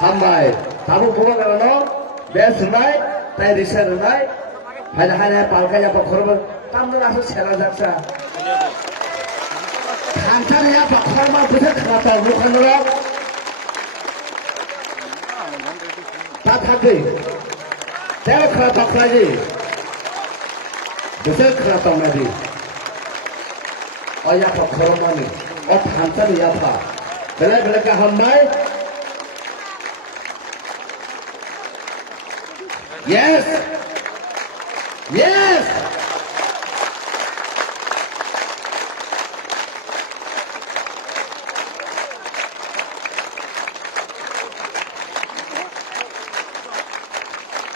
Hambai, tabu bukan kalau best sunai, tay risau sunai, hanya palkanya pakkorban, tamu langsung secara jaksa. Hantarnya pakkorban betul kata bukan orang. Tak hati, saya kata lagi, betul kata lagi. Oh ya pakkorban ni, oh hantarnya apa? Bela ka Hambai. Yes. Yes.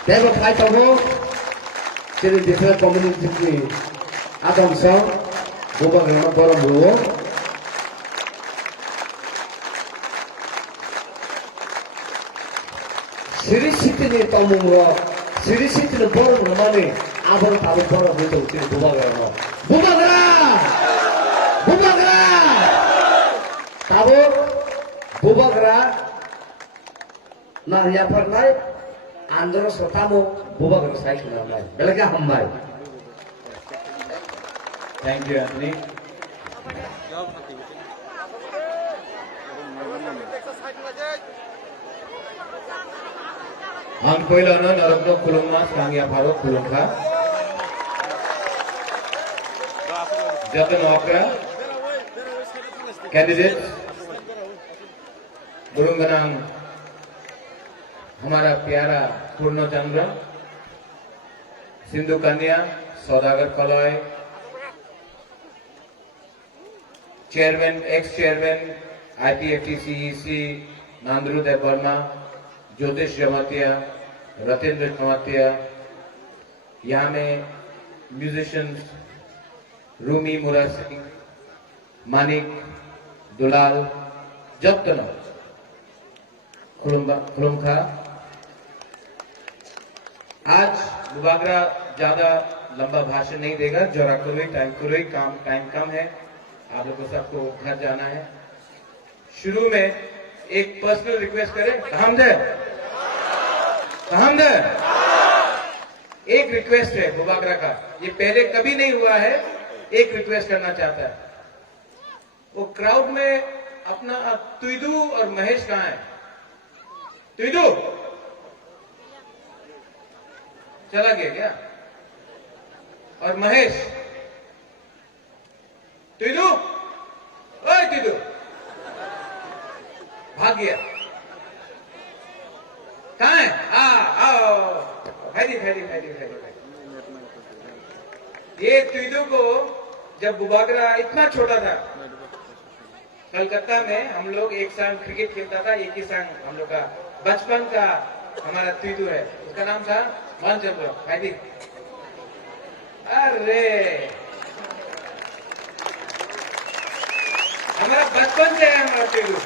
Debo khai tahu, jadi different community ni, adam sah, bukan nama orang bulu. Siri Siti ni tamu mula, Siri Siti ni baru nama ni, abang tahu baru betul betul bubagra, tahu bubagra, nah ya pernah, andor sotamu bubagra saya kenal lagi, belakang Hambai. Thank you, Anthony. Ang पहिलाना नरकनो खुलुमना सांगिया pharaoh खुलुमखा जतन वाकरा candidate गुरुंगनांग हमारा प्यारा पूर्णचंद्र Sindhu Kanya Saudagar Kalai chairman ex chairman IPFTCEC Nandru Debbarma Jyotish Jamatia Ratendra Jamatia यहाँ में musicians Rumi मुरा सिंह मानिक दुलाल जत्न खुलुमखा आज बुबागरा ज्यादा लंबा भाषण नहीं देगा जरा करो काम टाइम कम है आप लोगों को सबको घर जाना है शुरू में एक पर्सनल रिक्वेस्ट करें हमदे एक रिक्वेस्ट है बुबागरा का ये पहले कभी नहीं हुआ है एक रिक्वेस्ट करना चाहता है वो क्राउड में अपना तुइदू और महेश कहाँ है तुइदू चला गया क्या और महेश तुइदू ओए तुइदू भाग गया। कहाँ है? आओ फैली फैली फैली फैली फैली। ये तुइदू को जब बुबागरा इतना छोटा था, कलकत्ता में हम लोग एक संग क्रिकेट खेलता था, एक ही संग हम लोग का बचपन का हमारा तुइदू है, उसका नाम था मनचंद्र फैली। अरे हमारा बचपन से है हमारा तुइदू।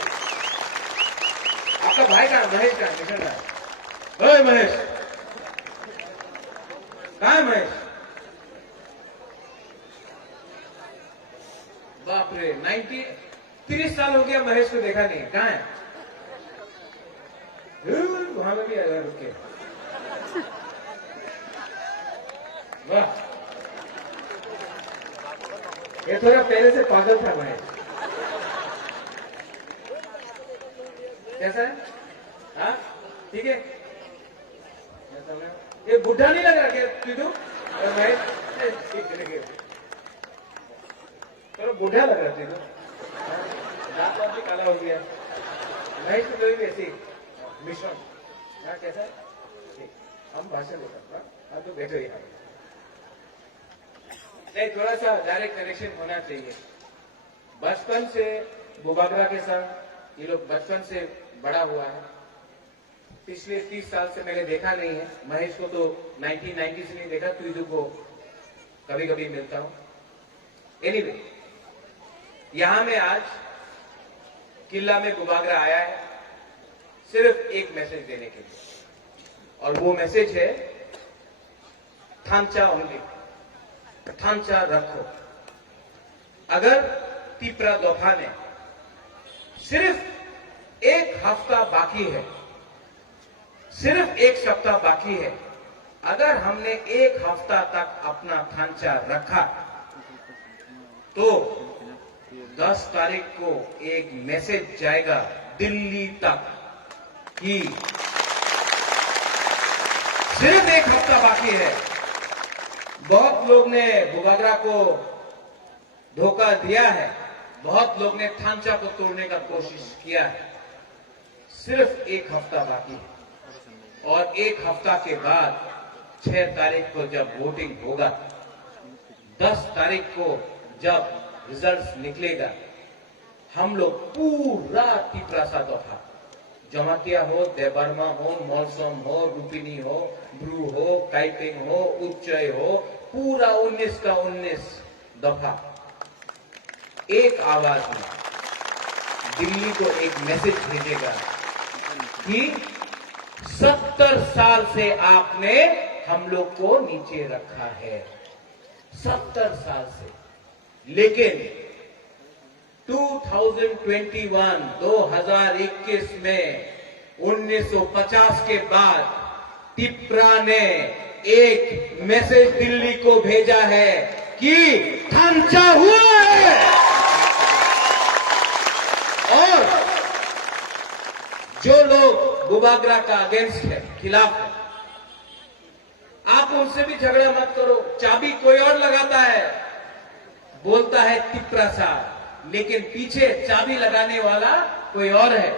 आपका भाई का महेश का निकल रहा है। ओए महेश, कहाँ है महेश? बाप रे, 30 साल हो गया महेश को देखा नहीं। कहाँ है? वहां में भी आया रुक के। वाह, ये थोड़ा पहले से पागल था महेश। कैसा है? हाँ ठीक है। ये बुढ़ा नहीं लग रहा क्या तुझको? महेश थोड़ा बुढ़ा लग रहा तुझको, दांत वात भी काला हो गया। महेश तो भी ऐसी मिश्रण। हाँ कैसा है? ठीक, हम भाषण लेकर हाँ तो बैठो यहाँ। नहीं, थोड़ा सा डायरेक्ट कनेक्शन होना चाहिए। बचपन से बुबागरा के साथ ये लोग बचपन से बड़ा हुआ है। पिछले 30 साल से मैंने देखा नहीं है महेश को, तो 1990 से नहीं देखा, तुइदू को कभी कभी मिलता हूं। एनीवे, यहां में आज किला में बुबागरा आया है सिर्फ एक मैसेज देने के लिए, और वो मैसेज है थांचा ओनली, थांचा रखो। अगर तिप्रा दोफा में सिर्फ एक हफ्ता बाकी है, सिर्फ एक सप्ताह बाकी है, अगर हमने एक हफ्ता तक अपना थांचा रखा तो 10 तारीख को एक मैसेज जाएगा दिल्ली तक कि सिर्फ एक हफ्ता बाकी है। बहुत लोग ने बुबागरा को धोखा दिया है, बहुत लोग ने थांचा को तोड़ने का कोशिश किया है। सिर्फ एक हफ्ता बाकी है, और एक हफ्ता के बाद 6 तारीख को जब वोटिंग होगा, 10 तारीख को जब रिजल्ट्स निकलेगा, हम लोग पूरा तिप्रासा दफा, जमातिया हो, देबर्मा हो, मौलसम हो, रुपिनी हो, ब्रू हो, काइपिंग हो, उच्चय हो, पूरा 19 का 19 दफा एक आवाज में दिल्ली को एक मैसेज भेजेगा कि 70 साल से आपने हम लोग को नीचे रखा है, 70 साल से। लेकिन 2021 में 1950 के बाद तिप्रा ने एक मैसेज दिल्ली को भेजा है कि थांचा हुआ है। और जो लोग बुबागरा का अगेंस्ट है, खिलाफ है, आप उनसे भी झगड़ा मत करो। चाबी कोई और लगाता है, बोलता है तिप्रा साहब, लेकिन पीछे चाबी लगाने वाला कोई और है।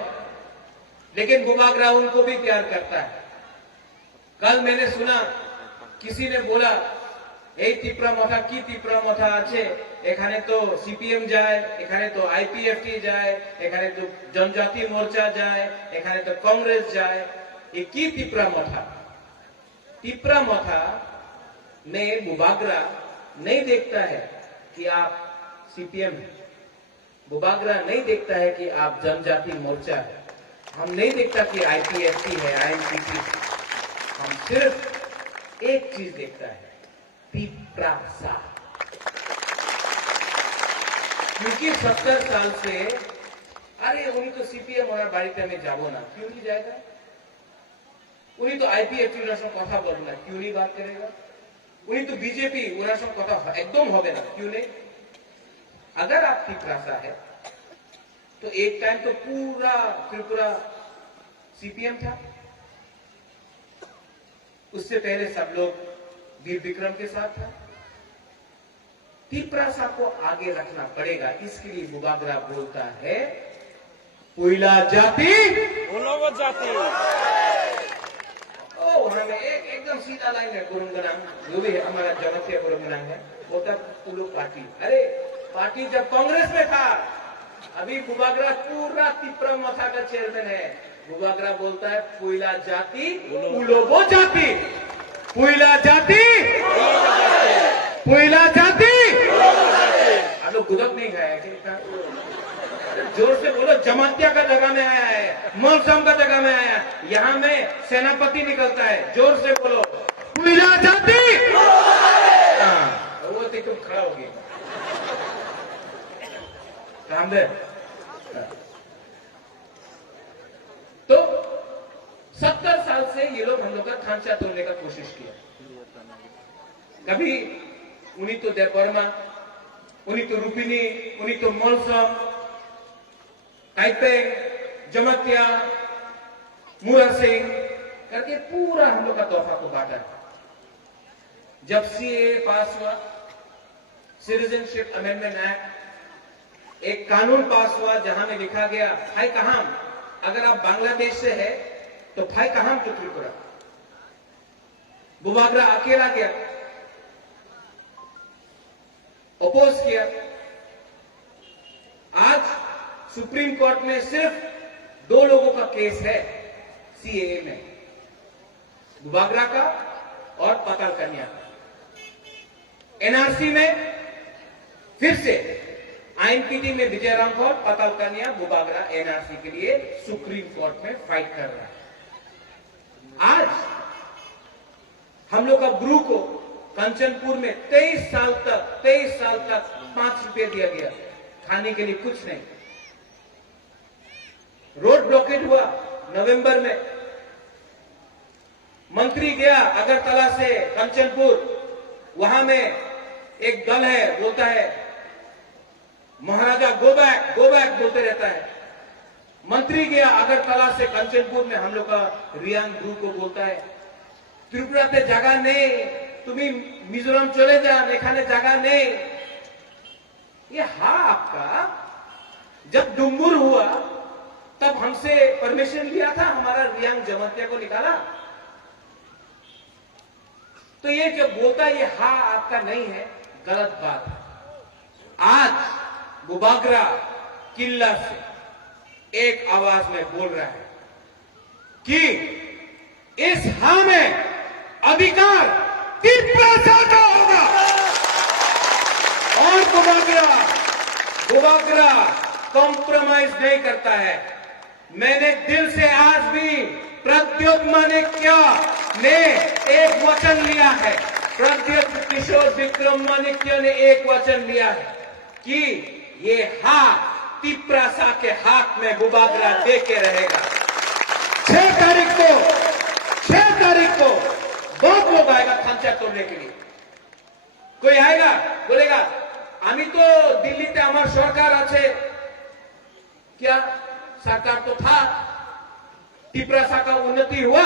लेकिन बुबागरा उनको भी प्यार करता है। कल मैंने सुना किसी ने बोला, এই তিপ্রা মাথা কি তিপ্রা মাথা আছে, এখানে তো সিপিএম যায়, এখানে তো আইপিএফটি যায়, এখানে তো জনজাতি মোর্চা যায়, এখানে তো कांग्रेस যায়, ये की तिप्रा माथा? तिप्रा माथा में बुबागरा नहीं देखता है कि आप सीपीएम है, बुबागरा नहीं देखता है कि आप जनजाति मोर्चा है, हम नहीं देखता कि आईपीएफटी है, आईएनसीसी। हम सिर्फ एक चीज देखता है, तिप्रासा। क्योंकि 70 साल से अरे उन्हीं तो सीपीएम और बाड़ीते में जाबो ना, क्यों नहीं जाएगा? उन्हीं तो आईपीएफटी उनर संग कथा बोलो ना, क्यों नहीं बात करेगा? उन्हीं तो बीजेपी उनर संग कथा एकदम होबे ना, क्यों नहीं? अगर आप तिप्रासा है तो एक टाइम तो पूरा त्रिपुरा सीपीएम था, उससे पहले सब लोग वीर विक्रम के साथ था। तिप्रासा को आगे रखना पड़ेगा, इसके लिए बुबागरा बोलता है पुइला जाति उलोगो जाति ओ हमें एकदम सीधा लाइन है गुरुंगनांग, जो भी है हमारा जनप्रिय गुरुंगनांग है, वो तक पुलु पार्टी। अरे पार्टी जब कांग्रेस में था, अभी बुबागरा पूरा तिप्रा मथा का चेयरमैन है। बुबागरा बोलता है पुइला जाति उलोगो जाति, पुइला जाति पुइला जाति। आप लोग गुजब नहीं खाया क्या? जोर से बोलो, जमातिया का जगह में आया है, मौसम का जगह में आया है, यहाँ में सेनापति निकलता है। जोर से बोलो, पुइला जाति। हाँ, वो तो तुम खड़ा होगी रामदेव। तो 70 साल से ये लोग हम लोग का खांचा तोड़ने का कोशिश किया। कभी उन्हीं तो देवबर्मा, उन्हीं तो रूपिनी, उन्हीं तो मौसम, टाइपेंग, जमतिया, मुरा सिंह करके पूरा हम लोग का तोहफा को बांटा। जब सीए पास हुआ, सिटीजनशिप अमेंडमेंट एक्ट, एक कानून पास हुआ जहां में लिखा गया भाई कहां, अगर आप बांग्लादेश से है तो भाई कहां तो त्रिपुरा। बुबागरा अकेला गया, अपोज किया। आज सुप्रीम कोर्ट में सिर्फ 2 लोगों का केस है सीएए में, बुबागरा का और पताल कन्या का। एनआरसी में फिर से आईएनपीटी में विजय रामखोर, पताल कन्या, बुबागरा एनआरसी के लिए सुप्रीम कोर्ट में फाइट कर रहा है। आज हम लोग का गुरु को कंचनपुर में 23 साल तक 5 रुपए दिया गया, खाने के लिए कुछ नहीं। रोड ब्लॉकेट हुआ नवंबर में, मंत्री गया अगरतला से कंचनपुर, वहां में एक दल है रोता है, महाराजा गो बैक बोलते रहता है। मंत्री गया अगरतला से कंचनपुर में, हम लोग का रियांग ग्रुप को बोलता है त्रिपुरा से जगह नहीं, तुम्हें मिजोरम चले जा, एखाने जगह नहीं। ये हाँ आपका जब डुम्बुर हुआ तब हमसे परमिशन लिया था, हमारा रियांग जमतिया को निकाला। तो ये जब बोलता है ये हाँ आपका नहीं है, गलत बात है। आज बुबागरा किला से एक आवाज में बोल रहा है कि इस हाँ में अधिकार त्रिपुरा का होगा। और बुबागरा कॉम्प्रोमाइज नहीं करता है। मैंने दिल से आज भी प्रद्युत माणिक्य ने एक वचन लिया है, प्रद्युत किशोर विक्रम माणिक्य ने एक वचन लिया है कि ये हाथ तिप्रासा के हाथ में बुबागरा दे के रहेगा। 6 तारीख को बहुत लोग आएगा खांचा तोड़ने के लिए। कोई आएगा बोलेगा आमी तो दिल्लीते आमार सरकार आछे। क्या सरकार तो था, तिप्रासा का उन्नति हुआ,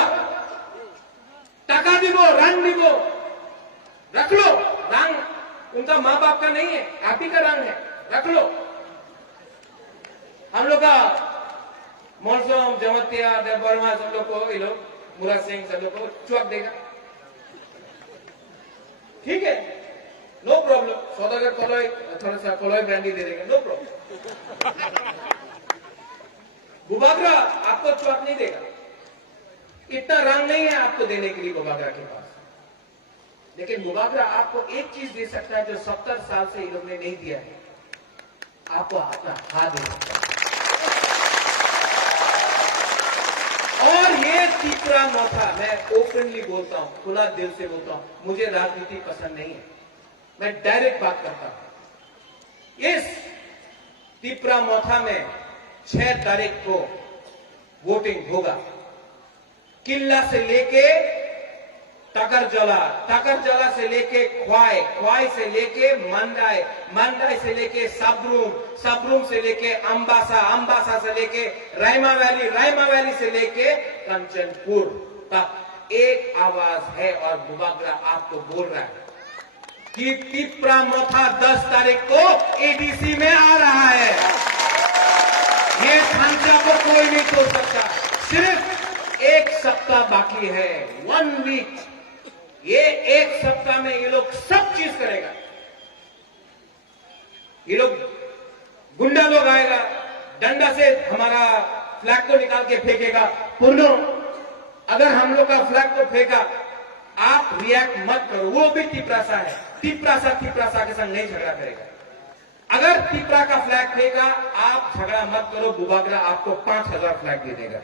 टाका दिबो, रंग दिबो, रख लो। रंग उनका माँ बाप का नहीं है, आप ही का रंग है, रख लो। हम लोग का मौसम, जमतिया, देवबर्मा सब लोग को, ये लोग मुरा सिंह सब लोग को चौक देगा, ठीक है, नो प्रॉब्लम। सौदागर कलोई, थोड़ा सा कलोई ब्रांडी दे देगा, नो प्रॉब्लम। बुबागरा आपको चौक नहीं देगा, इतना रंग नहीं है आपको देने के लिए बुबागरा के पास। लेकिन बुबागरा आपको एक चीज दे सकता है जो 70 साल से ये लोग ने नहीं दिया है, आपको अपना हाथ दे सकता है। और ये तीसरा मौका, मैं ओपनली बोलता हूं, खुला दिल से बोलता हूं, मुझे राजनीति पसंद नहीं है, मैं डायरेक्ट बात करता हूं। इस तीसरा मौका में 6 तारीख को वोटिंग होगा। किला से लेके टाकरजला से लेके ख्वाई से लेके मंडाई से लेके सबरूम से लेके अंबासा से लेके रायमा वैली से लेके कंचनपुर तक एक आवाज है। और बुबागरा आपको बोल रहा है कि तिप्रा मोथा 10 तारीख को एडीसी में आ रहा है। ये खांचा को कोई नहीं तोड़ सकता। सिर्फ एक सप्ताह बाकी है, 1 वीक। ये एक सप्ताह में ये लोग सब चीज करेगा। ये लोग गुंडा लोग आएगा, डंडा से हमारा फ्लैग को निकाल के फेंकेगा। पुनो, अगर हम लोग का फ्लैग को फेंका, आप रिएक्ट मत करो। वो भी तिपरासा है, तिपरासा के संग नहीं झगड़ा करेगा। अगर तिपरा का फ्लैग फेंका, आप झगड़ा मत करो, बुबागरा आपको 5000 फ्लैग दे देगा।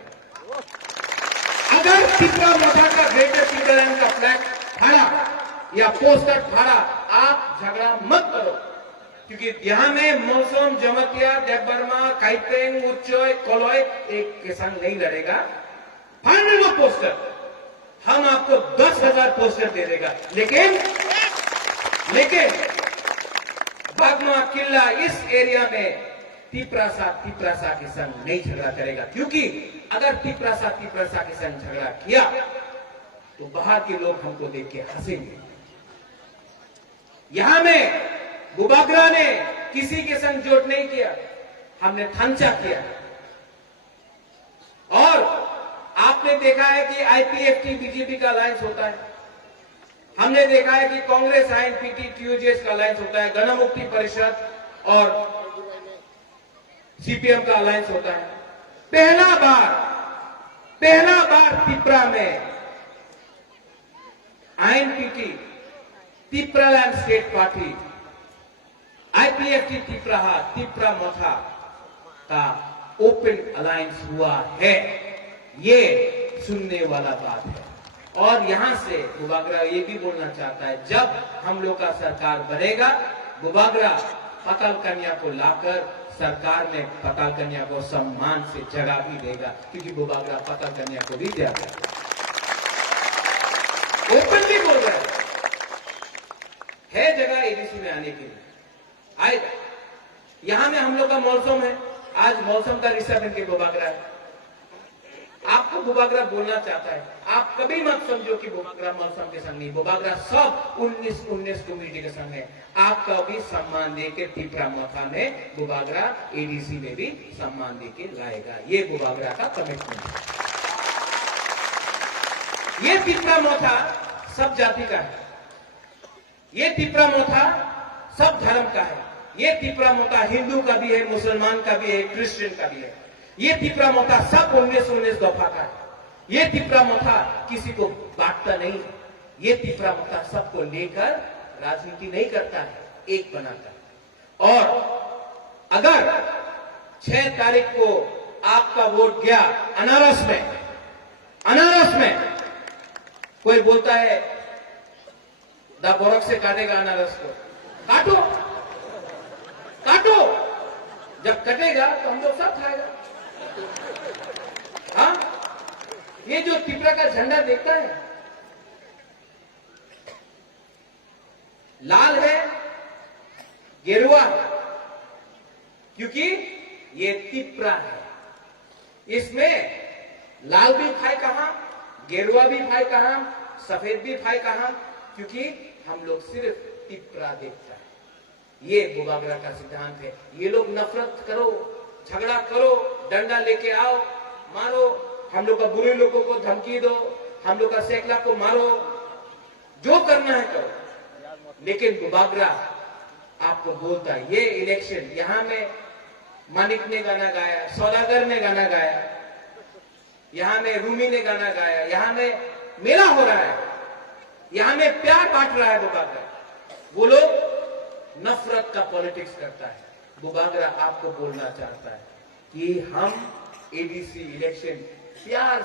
अगर तिपरा मोथा का ग्रेटर टीबरलैंड का फ्लैग फाड़ा या पोस्टर फाड़ा, आप झगड़ा मत करो, क्योंकि यहां में मौसम, जमतिया, देवबर्मा, काइपेंग, उच्चोय, कोलोय एक के संग नहीं लड़ेगा। फाड़ने लो पोस्टर, हम आपको 10,000 पोस्टर दे देगा। लेकिन बागमा किला इस एरिया में तिपरासा के संग नहीं झगड़ा करेगा, क्योंकि अगर तिपरासा के संग झगड़ा किया तो बाहर के लोग हमको देख के हंसेंगे। यहां में बुबागरा ने किसी के संग जोड़ नहीं किया, हमने थंचा किया। और आपने देखा है कि आईपीएफटी बीजेपी का अलायंस होता है, हमने देखा है कि कांग्रेस आईएनपीटी टीयूजेएस का अलायंस होता है, गणमुक्ति परिषद और सीपीएम का अलायंस होता है। पहला बार तिपरा में आईएनपीटी, तिपरालैंड स्टेट पार्टी, आईपीएफटी तिपरा मोथा का ओपन अलायंस हुआ है। ये सुनने वाला बात है। और यहां से बुबागरा ये भी बोलना चाहता है, जब हम लोग का सरकार बनेगा, बुबागरा पताल कन्या को लाकर सरकार में पताल कन्या को सम्मान से जगह भी देगा, क्योंकि बुबागरा पताल कन्या को भी दिया गया। ओपनली बोल रहा है जगह एडीसी में आने के लिए, आएगा। यहां में हम लोग का मौसम है, आज मौसम का रिश्ता बन के बुबागरा है। आपको बुबागरा बोलना चाहता है, आप कभी मत समझो कि बुबागरा मौसम के संग नहीं, बुबागरा सब 19 कम्युनिटी के संग है। आपका भी सम्मान देके तिपरा मोथा में बुबागरा एडीसी में भी सम्मान देके लाएगा। ये बुबागरा का कमिटमेंट है। ये तिपरा मोथा सब जाति का है, ये तिपरा मोथा सब धर्म का है। ये तिपरा मोथा हिंदू का भी है, मुसलमान का भी है, क्रिश्चियन का भी है। ये तिपरा मोथा सब 19 दफा का है। ये तिपरा मोथा किसी को बांटता नहीं है। ये तिपरा मोथा सबको लेकर राजनीति नहीं करता है, एक बनाता है। और अगर 6 तारीख को आपका वोट गया अनारस में कोई बोलता है द बोरक से काटेगा अनारस को, काटो, जब कटेगा तो हम लोग सब खाएगा। हाँ, ये जो तिपरा का झंडा देखता है, लाल है, गेरुआ है, क्योंकि ये तिपरा है। इसमें लाल भी खाए कहां, गेरुआ भी खाए कहां, सफेद भी खाए कहां, क्योंकि हम लोग सिर्फ तिपरा देखता है। ये बुबागरा का सिद्धांत है। ये लोग नफरत करो, झगड़ा करो, डंडा लेके आओ, मारो, हम लोग का बुरे लोगों को धमकी दो, हम लोग का सैकला को मारो, जो करना है करो। लेकिन बुबागरा आपको बोलता है, ये इलेक्शन, यहां में मानिक ने गाना गाया, सौदागर ने गाना गाया, यहां में रूमी ने गाना गाया, यहां में मेला हो रहा है, यहां में प्यार बांट रहा है बुबागरा। वो लोग नफरत का पॉलिटिक्स करता है। बुबागरा आपको बोलना चाहता है कि हम एडीसी इलेक्शन प्यार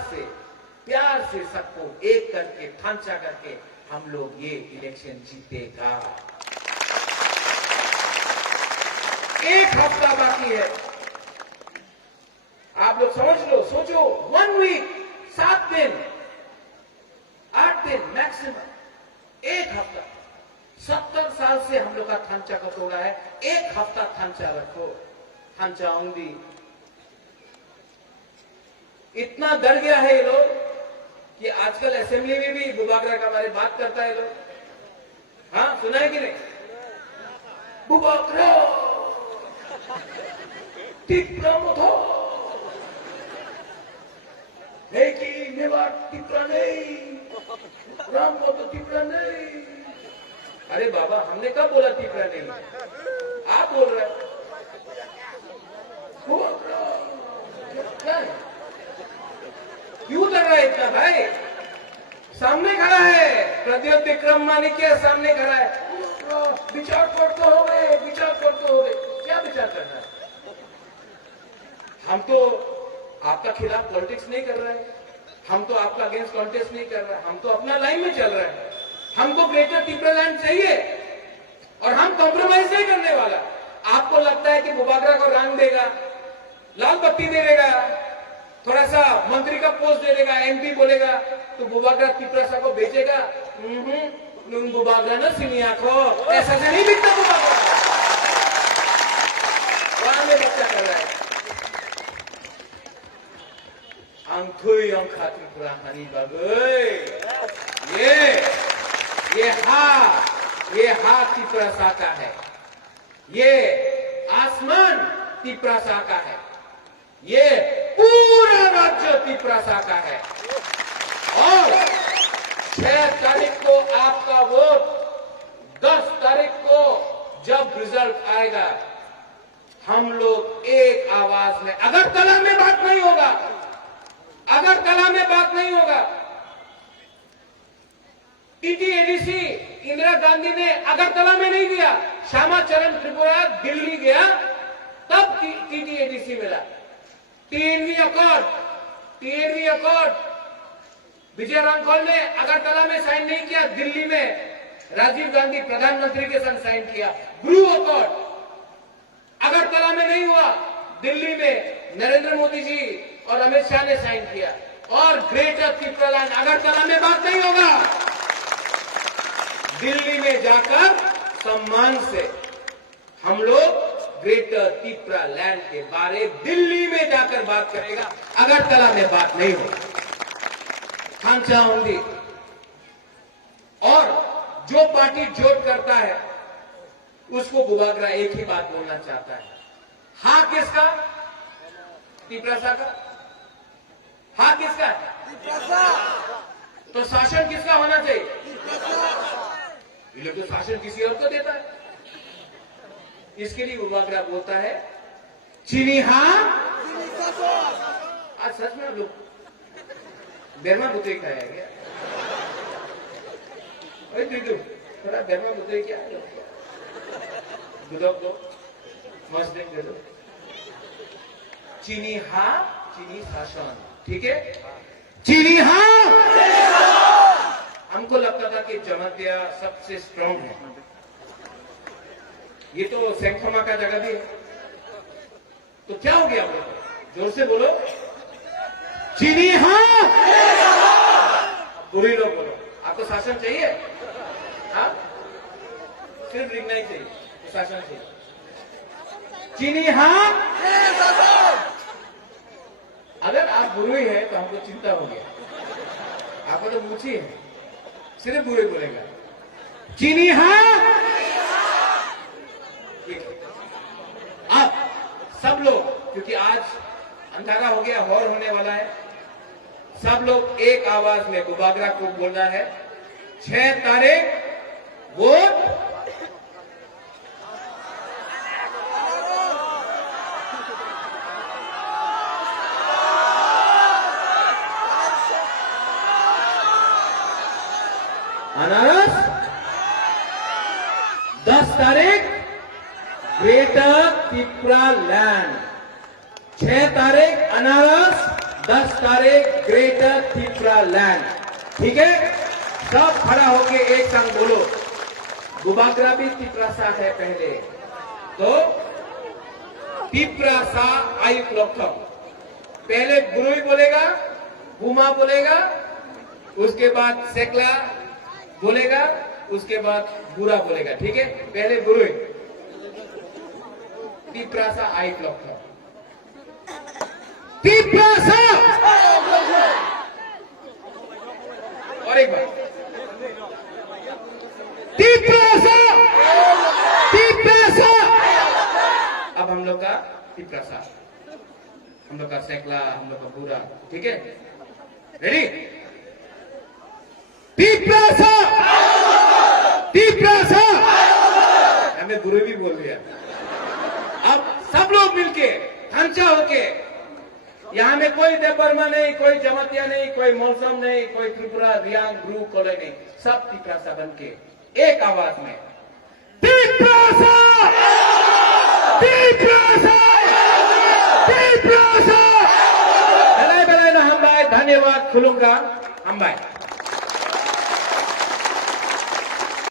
से सबको एक करके, थांचा करके हम लोग ये इलेक्शन जीतेगा। एक हफ्ता बाकी है, आप लोग समझ लो, सोचो, 1 वीक, 7 दिन, 8 दिन मैक्सिमम, एक हफ्ता। 70 साल से हम लोग का थांचा का तोड़ा है, एक हफ्ता थांचा रखो, थांचा आऊंगी। इतना डर गया है ये लोग कि आजकल असेंबली में भी बुबागरा का बारे बात करता है लोग। हाँ, सुना है कि नहीं? बुबागरा, तिपरा मोथा, हमको तो तिपरा नहीं। अरे बाबा, हमने कब बोला तिपरा नहीं? आप बोल रहे हैं। क्या है? क्यों कर रहा है इतना भाई? सामने खड़ा है, प्रद्योत विक्रम मानिक्य सामने खड़ा है। विचार कोर्ट तो हो गए, विचार कोर्ट तो हो गए। क्या विचार करना है? हम तो आपका खिलाफ पॉलिटिक्स नहीं कर रहे हैं, हम तो आपका अगेंस्ट कॉन्टेस्ट नहीं कर रहे हैं, हम तो अपना लाइन में चल रहे हैं। हमको ग्रेटर त्रिपुरा लैंड चाहिए और हम कॉम्प्रोमाइज नहीं करने वाला। आपको लगता है कि बुबागरा को रंग देगा, लाल बत्ती दे देगा, थोड़ा सा मंत्री का पोस्ट दे देगा, एमपी बोलेगा तो बुबागरा त्रिपुरा को बेचेगा? बुबागरा ना सिनिया को ऐसा से नहीं बिकता बुबागरा। वहां में बच्चा कर रहा है अंकुई अंखा त्रिपुरा हनी बगई। ये हा त्रिपुरा सा का है, ये आसमान त्रिपुरा सा का है, ये पूरा राज्य त्रिपुरा सा का है। और 6 तारीख को आपका वोट, 10 तारीख को जब रिजल्ट आएगा, हम लोग एक आवाज में, अगरतला में बात नहीं होगा, अगरतला में बात नहीं होगा। टीटीएडीसी इंदिरा गांधी ने अगरतला में नहीं दिया, श्यामा चरण त्रिपुरा दिल्ली गया तब टीटीएडीसी मिला। टीएनवी अकॉर्ड विजय रामखोल ने अगरतला में साइन नहीं किया, दिल्ली में राजीव गांधी प्रधानमंत्री के संग साइन किया। ब्रू अकॉर्ड अगरतला में नहीं हुआ, दिल्ली में नरेंद्र मोदी जी और अमित शाह ने साइन किया। और ग्रेटर त्रिपुरा लैंड, अगरतला में बात नहीं होगा, दिल्ली में जाकर सम्मान से हम लोग ग्रेटर त्रिपुरा लैंड के बारे दिल्ली में जाकर बात करेगा, अगरतला में बात नहीं होगी। खांचा होंगी। और जो पार्टी जोट करता है उसको बुबागरा एक ही बात बोलना चाहता है, हाँ किसका? त्रिपुरा का। हाँ किसका? तो शासन किसका होना चाहिए? ये लोग तो शासन किसी और को देता है। इसके लिए बुबागरा बोलता है चीनी हाँ। आज सच में लोग बेरमा बुते खाया क्या? अरे दीदू थोड़ा बेरमा बुते क्या है? दो मस्त दे दो। चीनी हाँ, चीनी शासन, ठीक है? चीनी हाँ। हमको लगता था कि जमातिया सबसे स्ट्रांग है, ये तो सेंखमा का जगह भी है, तो क्या हो गया? बोलो, जोर से बोलो, चीनी हाँ। बुरी लोग बोलो, आपको शासन चाहिए? हाँ, सिर्फ लिखना ही चाहिए, तो शासन चाहिए। चीनी हाँ। अगर आप बुरी है तो हमको चिंता हो गया, आपको तो पूछी है, सिर्फ बुरे बोलेगा। चीनी हाँ। अब सब लोग, क्योंकि आज अंधारा हो गया, हौर होने वाला है, सब लोग एक आवाज में बुबागरा को बोलना है 6 तारीख वोट अनारस, 10 तारीख ग्रेटर त्रिपुरा लैंड, 6 तारीख अनारस, 10 तारीख ग्रेटर त्रिपुरा लैंड, ठीक है? सब खड़ा होके एक संग बोलो, बुबागरा भी त्रिपुरा सा है पहले, तो त्रिपुरा सा आयुक्त लोकम, पहले गुरुई बोलेगा, बुमा बोलेगा, उसके बाद सेकला बोलेगा, उसके बाद बुरा बोलेगा, ठीक है? पहले गुरुई त्रिपुरा सा आयुक्त लोकम, त्रिपुरा सा। और एक बार त्रिपुरा सा, त्रिपुरा सा। अब हम लोग का त्रिपुरा सा, हम लोग का सेकला, हम लोग का बुरा, ठीक है? रेडी? टीप्रासा हमें गुरु भी बोल दिया। अब सब लोग मिलके खंचा होके, यहाँ में कोई देवबर्मा नहीं, कोई जमातिया नहीं, कोई मौसम नहीं, कोई त्रिपुरा, रियांग, ब्रू, कोले नहीं, सब टीप्रासा बन के एक आवाज में टीप्रासा टीप्रासा टीप्रासा। बेलाय बेलाय ना हम भाई, धन्यवाद खुलूंगा हम भाई।